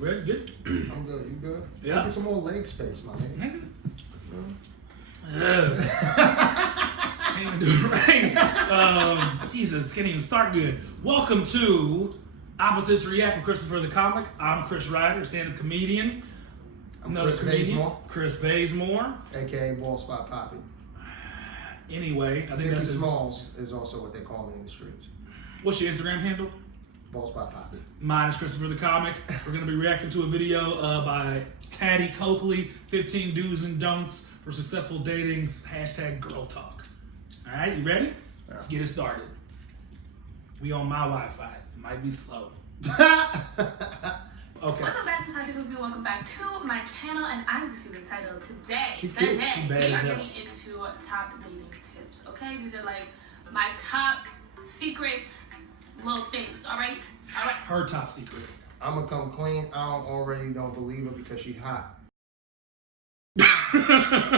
Red, good? I'm good. You good? Yeah. Get some more leg space, my nigga. Can't even do it right. Jesus, can't even start good. Welcome to Opposites React with Christopher the Comic. I'm Chris Reiter, stand-up comedian. I'm Chris Bazemore. Chris Bazemore. AKA Ball Spot Poppy. Anyway, I think Vicky that's Smalls is also what they call me in the streets. What's your Instagram handle? Ball Spot Poppy. Mine is Christopher the Comic. We're going to be reacting to a video by Taty Cokley, 15 Do's and Don'ts for Successful Dating's #Girl Talk. All right, you ready? Yeah. Let's get it started. We on my Wi-Fi. It might be slow. Okay. What's up, guys? It's Taty Cokley. Welcome back to my channel. And as you see the title, today She we bad are as hell. getting into top dating tips. Okay, these are like my top secret little things. All right. Her top secret. I'm gonna come clean. I don't believe her because she's hot. So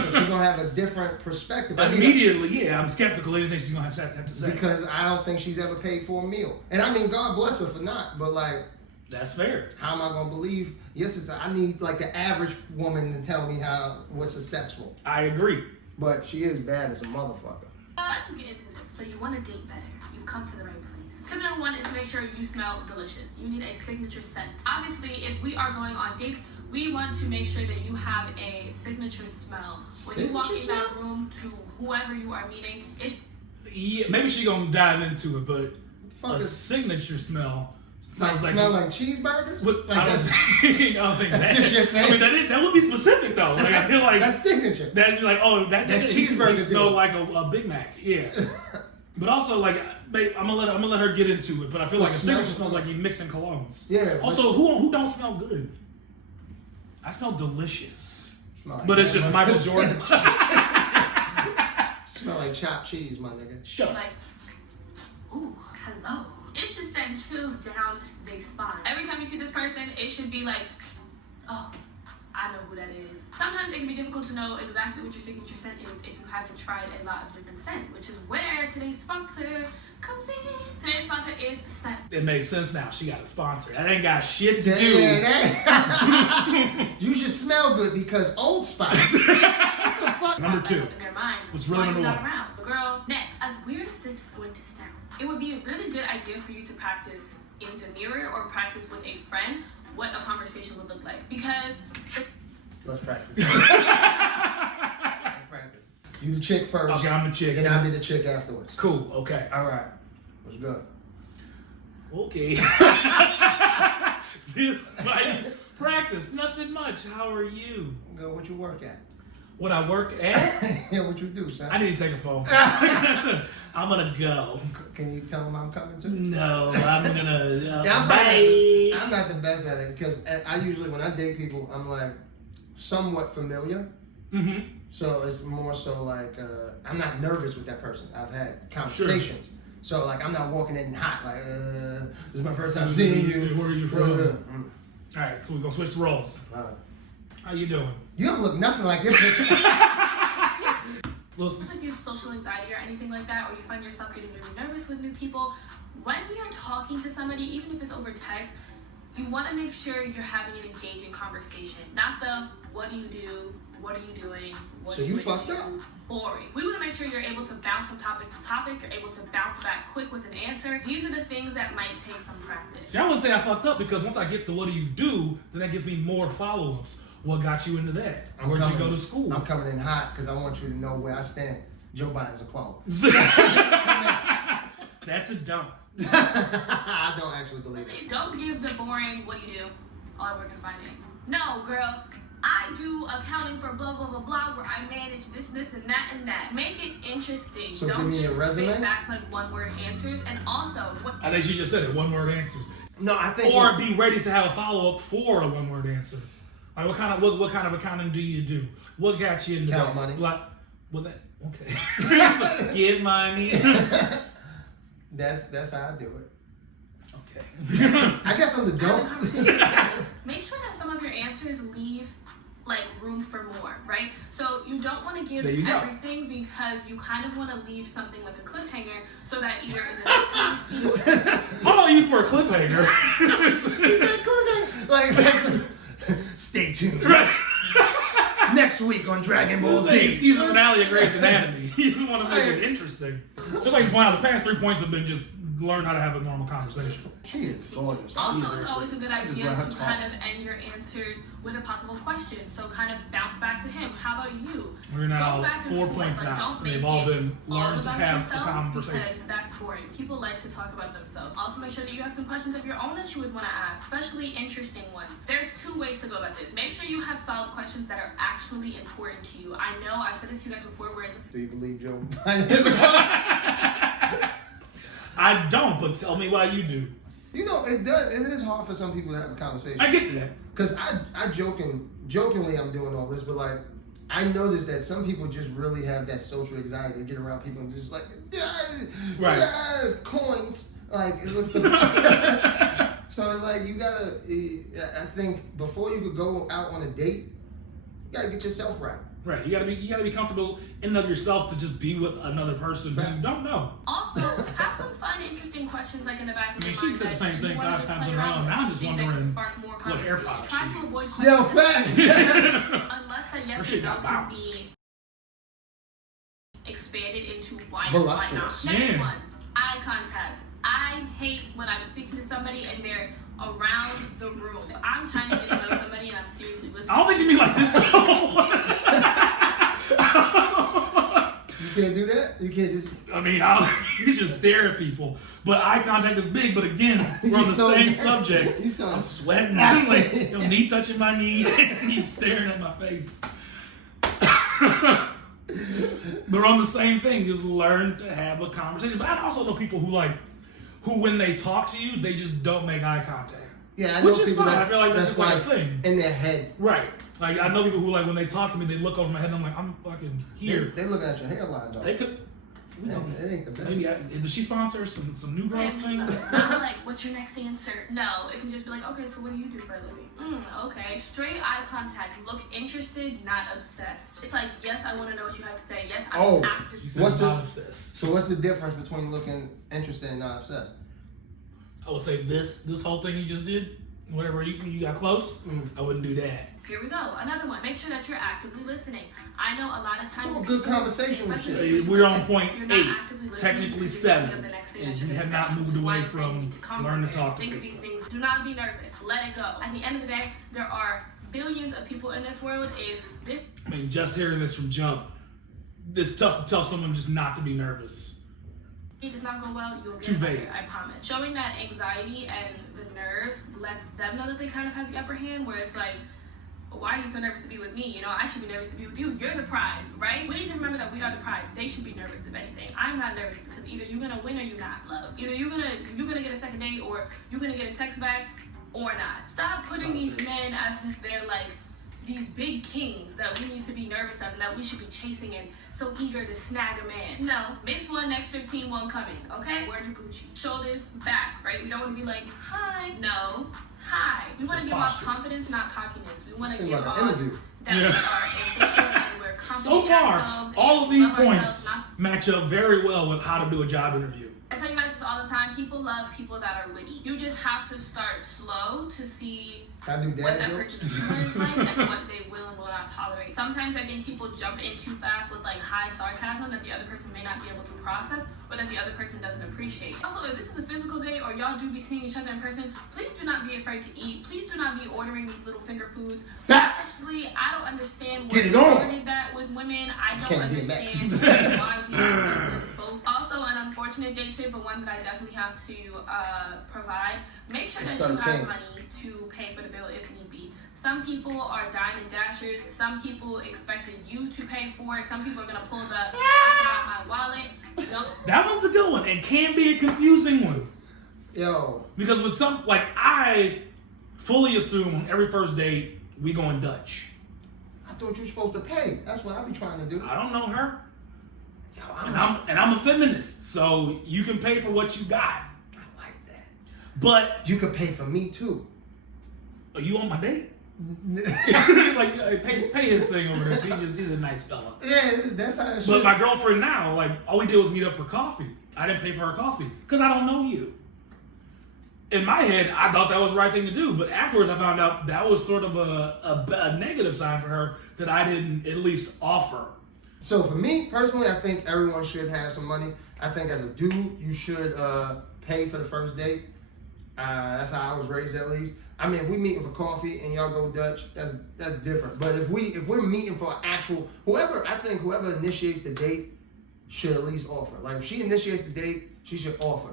she's gonna have a different perspective. Immediately, yeah, I'm skeptical of anything she's gonna have to say. Because I don't think she's ever paid for a meal. And I mean, God bless her for not, but like, that's fair. how am I gonna believe? Yes, I need like the average woman to tell me what's successful. I agree. But she is bad as a motherfucker. Let's just get into this. So you want to date better. You've come to the right place. Tip number one is to make sure you smell delicious. You need a signature scent. Obviously, if we are going on dates, we want to make sure that you have a signature smell. When you walk in that room to whoever you are meeting, Yeah, maybe she's gonna dive into it, but Fuck a is- signature smell Like sounds like smell like cheeseburgers? But Like I don't think that's that. just your thing? I mean, that would be specific though. Like I feel like that's signature. that'd be like, oh, that That's he cheeseburger smell dude. like a Big Mac. Yeah. But also, like, babe, I'm gonna let her get into it. But I feel like a signature smells like you mixing colognes. Yeah. Also, who don't smell good? I smell delicious. Smell like But it's just Michael hamburgers. Jordan. Smell like chopped cheese, my nigga. Shut up. like, ooh, hello. It should send chills down their spine. Every time you see this person, it should be like, oh, I know who that is. Sometimes it can be difficult to know exactly what your signature scent is if you haven't tried a lot of different scents, which is where today's sponsor comes in. Today's sponsor is Scent. It makes sense now. She got a sponsor. That ain't got shit to do. You should smell good because Old Spice. What the fuck? Number two. In their mind, What's really while number you're one? not around. Girl, next. As weird as this is going to sound, it would be a really good idea for you to practice in the mirror or practice with a friend what a conversation would look like. Because Let's practice. Let's practice. You the chick first. Okay, I'm the chick. And I'll be the chick afterwards. Cool. Okay. All right. What's good? Okay. Practice. Nothing much. How are you? Good. What you work at? What I work at? Yeah, what you do, son? I need to take a phone call. I'm gonna go. Can you tell them I'm coming too? No, I'm gonna. Yeah, bye. I'm not the best at it because I usually, when I date people, I'm like somewhat familiar. Mm-hmm. So it's more so like I'm not nervous with that person. I've had conversations. Sure. So like I'm not walking in hot like this is my first time seeing you. Where are you from? All right, so we're gonna switch roles. How you doing? You don't look nothing like your picture. just if you have social anxiety or anything like that, or you find yourself getting really nervous with new people, when you're talking to somebody, even if it's over text, you want to make sure you're having an engaging conversation. Not the, what do you do? What are you doing? What So you fucked up. Boring. We want to make sure you're able to bounce from topic to topic. You're able to bounce back quick with an answer. These are the things that might take some practice. See, I wouldn't say I fucked up because once I get the what do you do, then that gives me more follow-ups. What got you into that? Where'd you go to school? I'm coming in hot because I want you to know where I stand. Joe Biden's a clone. That's a dump. I don't actually believe it. Don't give the boring, what do you do? Oh, I work in finance. No, girl. I do accounting for blah, blah, blah, blah, where I manage this, and that. Make it interesting. So don't give me just a resume? spit back like one-word answers. And also, I think she just said it. One-word answers. No, I think. Or be ready to have a follow-up for a one-word answer. Like what kind of accounting do you do? What got you into Count that? money. Like, well, that okay. Get money. That's how I do it. Okay. I guess I'm the dope. Make sure that some of your answers leave like room for more, right? So you don't want to give everything because you kind of want to leave something like a cliffhanger so that either in the next time you speak How about you for a cliffhanger? She said cliffhanger. Like, stay tuned. Next week on Dragon Ball Z. Season finale of Grey's Anatomy. You just want to make it interesting. Just like one of the past 3 points have been just learn how to have a normal conversation. She is gorgeous. Also, it's always a good idea to kind of end your answers with a possible question. So kind of bounce back to him. How about you? We're now 4 points out. They've all been learned to have a conversation. Because that's boring. People like to talk about themselves. Also, make sure that you have some questions of your own that you would want to ask, especially interesting ones. There's 2 ways to go about this. Make sure you have solid questions that are actually important to you. I know I've said this to you guys before. Do you believe Joe Biden is a cop? I don't, but tell me why you do. You know, it is hard for some people to have a conversation. I get that. Because I jokingly I'm doing all this, but like, I noticed that some people just really have that social anxiety. They get around people and just like, coins. Like, so it's like, you gotta, I think before you could go out on a date, you gotta get yourself right. Right, you gotta be comfortable in and of yourself to just be with another person who you don't know. Also, have some fun, interesting questions like in the back of your mind. She said the same thing 5 times in a row. Now I'm just wondering what AirPods she Yo, facts. Unless that yes or no can be expanded into why not. Next one, eye contact. I hate when I'm speaking to somebody and they're around the room. I'm trying to get to know somebody and I'm seriously listening. I don't think she mean like this though. You can't do that? You can't just... I mean, you should stare at people. But eye contact is big. But again, we're on the same subject. I'm sweating. It's like, knee touching my knee. He's staring at my face. We're on the same thing. Just learn to have a conversation. But I also know people who when they talk to you, they just don't make eye contact. Yeah, I know people fine. I feel like that's just like a thing. In their head. Right. Like, I know people who, like, when they talk to me, they look over my head and I'm like, I'm fucking here. They're looking at your hairline, though. They could. It ain't the best. Maybe does she sponsor some new growth things? Not like, what's your next answer? No, it can just be like, okay, so what do you do for a living? Okay. Straight eye contact. Look interested, not obsessed. It's like, yes, I want to know what you have to say. Yes, I'm active. She said not obsessed. So what's the difference between looking interested and not obsessed? I would say this whole thing you just did, whatever you got close, I wouldn't do that. Here we go. Another one. Make sure that you're actively listening. I know a lot of times... So a good conversation with shit. We're on point 8, technically 7, and you have not moved away from learn to talk to people. Think of these things. Do not be nervous. Let it go. At the end of the day, there are billions of people in this world. I mean, just hearing this from Jump, it's tough to tell someone just not to be nervous. It does not go well, you'll get better, I promise. Showing that anxiety and the nerves lets them know that they kind of have the upper hand, where it's like, why are you so nervous to be with me? You know, I should be nervous to be with you. You're the prize, right? We need to remember that we are the prize. They should be nervous if anything. I'm not nervous because either you're gonna win or you're not, love. Either you're gonna get a second date or you're gonna get a text back or not. Stop putting these men as if they're like these big kings that we need to be nervous of and that we should be chasing and so eager to snag a man. No, miss one, next 15, one coming, okay? Wear your Gucci. Shoulders back, right? We don't want to be like, hi. No, hi. We want to give off confidence, not cockiness. We want to give off that we are ambitious and we're confident. So far, all of these points match up very well with how to do a job interview. I tell you guys this all the time. People love people that are witty. You just have to start slow to see what that person's humor is like and what they will and will not tolerate. Sometimes I think people jump in too fast with like high sarcasm that the other person may not be able to process or that the other person doesn't appreciate. Also, if this is a physical date or y'all do be seeing each other in person, please do not be afraid to eat. Please do not be ordering these little finger foods. Facts! Honestly, I don't understand what started that with women. I don't understand why we do this both. Also, an unfortunate date tip, but one that I definitely have to provide. Make sure that you have money to pay for the bill if need be. Some people are dine and dashers. Some people expected you to pay for it. Some people are going to pull the out my wallet. That one's a good one and can be a confusing one. Yo. Because with some, like, I fully assume on every first date, we going Dutch. I thought you were supposed to pay. That's what I be trying to do. I don't know her. Yo, I'm a feminist, so you can pay for what you got. I like that. But you could pay for me too. Are you on my date? He's like, pay his thing over there. He's a nice fella. Yeah, that's how it should. But my girlfriend now, like, all we did was meet up for coffee. I didn't pay for her coffee because I don't know you. in my head, I thought that was the right thing to do. But afterwards, I found out that was sort of a negative sign for her that I didn't at least offer. So for me personally, I think everyone should have some money. I think as a dude, you should pay for the first date. That's how I was raised, at least. I mean, if we meeting for coffee and y'all go Dutch, that's different. But if we're meeting for actual whoever initiates the date should at least offer. Like if she initiates the date, she should offer.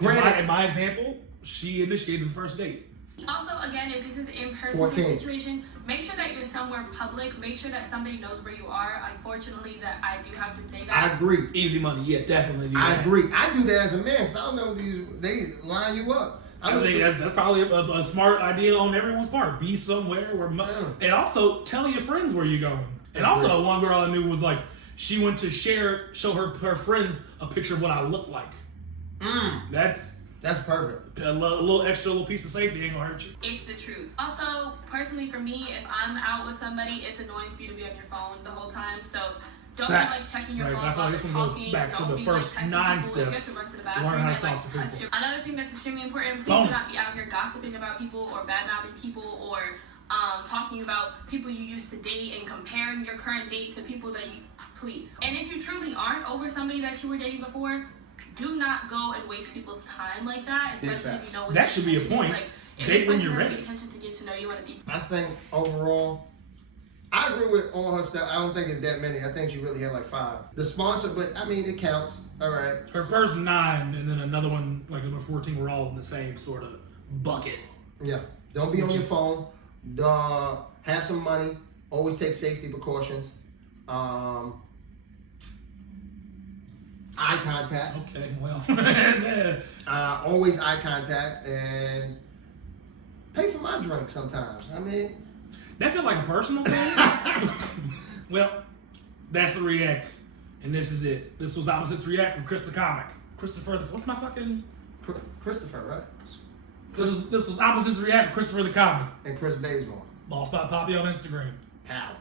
In my example, she initiated the first date. Also, again, if this is in person 14. situation, make sure that you're somewhere public. Make sure that somebody knows where you are. Unfortunately, that I do have to say that. I agree. Easy money, yeah, definitely. Do I that. agree. I do that as a man because I don't know they line you up. I think that's probably a smart idea on everyone's part. Be somewhere where, and also tell your friends where you're going. And also, one girl I knew was like, she went to show her friends a picture of what I look like. That's perfect. A little piece of safety ain't gonna hurt you. It's the truth. Also, personally for me, if I'm out with somebody, it's annoying for you to be on your phone the whole time. So don't be like checking your phone I feel like this one goes back to the first 9 steps. Learn how to talk to people. Another thing that's extremely important, please do not be out here gossiping about people or bad-mouthing people or talking about people you used to date and comparing your current date to people that you, please. And if you truly aren't over somebody that you were dating before, do not go and waste people's time like that, especially if you know what that should be a point. Date when you're ready. Intention to get to know you on a deep. I think overall, I agree with all her stuff. I don't think it's that many. I think she really had like 5. The sponsor, but I mean, it counts. All right. Her first 9 and then another one, like number 14, were all in the same sort of bucket. Yeah. Don't be on your phone. Have some money. Always take safety precautions. Eye contact. Okay, well. Always eye contact and pay for my drink sometimes. I mean, that feel like a personal thing. Well, that's the React, and this is it. This was Opposites React with Chris the Comic. What's my fucking... Christopher, right? This was Opposites React with Christopher the Comic. And Chris Bazemore. Ball Spot Poppy on Instagram. Pow.